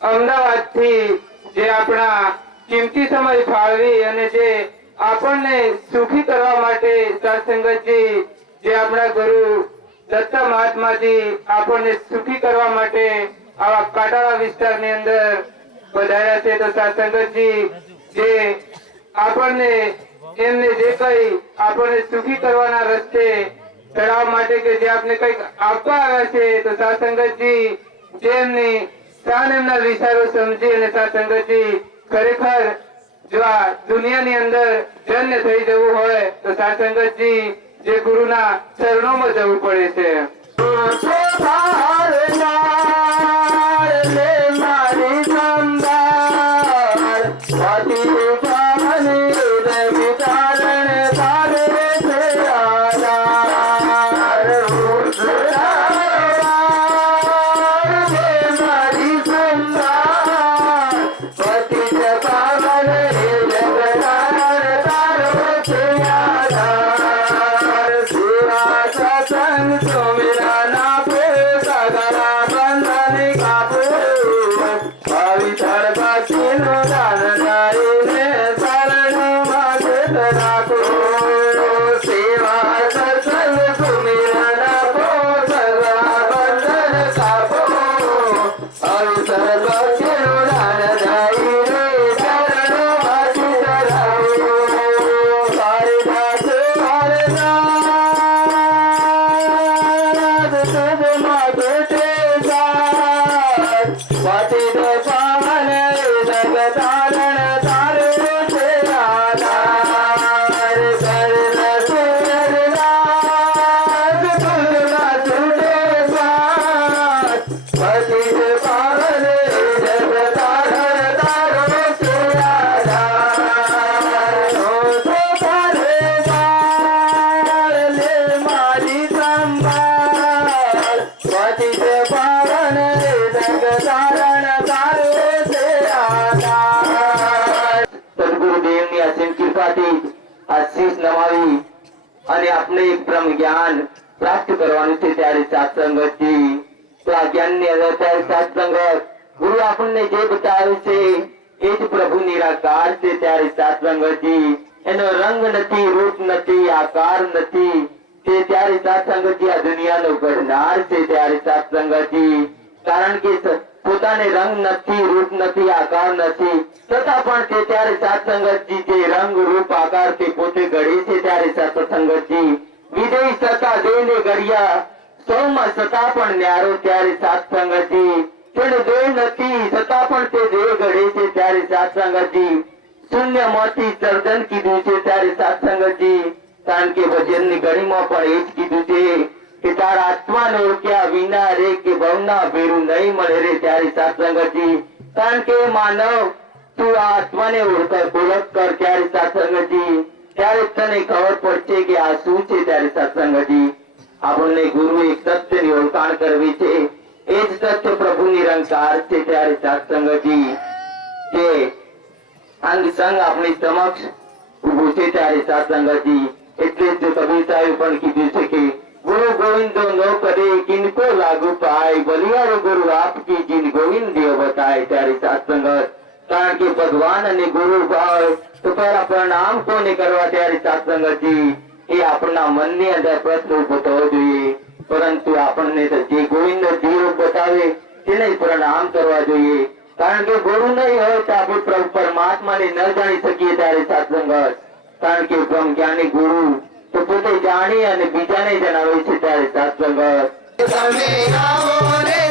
અમદાવાદથી જે આપણા કિંમતી સમય ફાળવી અને જે આપણને સુખી કરવા માટે સત્સંગતજી જે આપણા ગુરુ દત્તા મહાત્માજી આપણને સુખી કરવા માટે આવા કાટાળા વિસ્તારની અંદર પધાર્યા છે. તો સત્સંગતજી જે આપણને એમને જે કઈ આપણને સુખી કરવાના રસ્તે ચડાવવા માટે કે જે આપણે કઈક આપવા આવ્યા છે, તો સત્સંગતજી જે એમની શાન એમના વિચારો સમજી અને સત્સંગતજી ખરેખર જો આ દુનિયાની અંદર ધન્ય થઈ જવું હોય તો સત્સંગતજી જે ગુરુના ચરણોમાં જવું પડે છે. તારણ તારે છે આધાર. સદગુરુદેવની અસીમ કૃપાથી આશીષ નમાવી અને આપણે એક બ્રહ્મ જ્ઞાન પ્રાપ્ત કરવાનું છે ત્યારે સત્સંગતજી. તો આ જ્ઞાનની અંદર ત્યારે સત્સંગત ગુરુ આપણને જે બતાવે છે એ જ પ્રભુ નિરાકાર છે ત્યારે સત્સંગતજી. એનો રંગ નથી, રૂપ નથી, આકાર નથી, તે ત્યારે સત્સંગતજી આ દુનિયાનો ઘડનાર છે ત્યારે સત્સંગતજી. કારણ કે પોતાને રંગ નથી, રૂપ નથી, આકાર નથી, છતાં પણ તે ત્યારે સત્સંગતજી જે રંગ રૂપ આકાર તે પોતે ઘડે છે ત્યારે સત્સંગતજી. વિદેશ સતા દેને ઘડ્યા સૌમાં સતા પણ ન્યારો ત્યારે સત્સંગતજી. તેને દેહ નથી છતાં પણ તે દેહ ઘડે છે ત્યારે સત્સંગતજી. શૂન્ય માંથી સર્જન કીધું છે ત્યારે સત્સંગતજી. કારણ કે ભજનની ઘડીમાં પણ એ જ કીધું છે કે તારા આત્માને ઓળખ્યા વિના રે કે ભવના ભેરું નહીં મળે રે ત્યારે સત્સંગતજી. કારણ કે માનવ તું આ આત્માને ઓળખ કર ત્યારે સત્સંગતજી. ત્યારે તને ખબર પડશે કે આ શું છે ત્યારે સત્સંગતજી. આપણને ગુરુ એક સત્યની ઓળખાણ કરવી છે, એ જ સત્ય પ્રભુ નિરંકાર છે ત્યારે સત્સંગતજી. જે અંગ સંગ આપણી સમક્ષ ઉભું છે ત્યારે સત્સંગતજી. એટલે જ કબીર સાહેબ પણ કીધું છે કે ગુરુ ગોવિંદો નો કરે કિनको લાગુ પાય, બલિયારો ગુરુ આપકી જીન ગોવિંદ દેવ બતાય ત્યારે સત્સંગત. કારણ કે ભગવાન અને ગુરુ ભાવ તો પહેલા પ્રણામ કોને કરવા ત્યારે સત્સંગતજી. એ આપણા મનની અંદર પ્રશ્ન ઉભો થવો જોઈએ. પરંતુ આપણને જે ગોવિંદ જીવ બતાવે તેને પ્રણામ કરવા જોઈએ. કારણ કે ગુરુ નહીં હોય તો આપણે પ્રભુ પરમાત્માને ન જાણી શકીએ ત્યારે સત્સંગત. કારણ કે બ્રહ્મ જ્ઞાની ગુરુ તો પોતે જાણી અને બીજાને જણાવે છે ત્યારે સત્સંગત. તમે આવો રે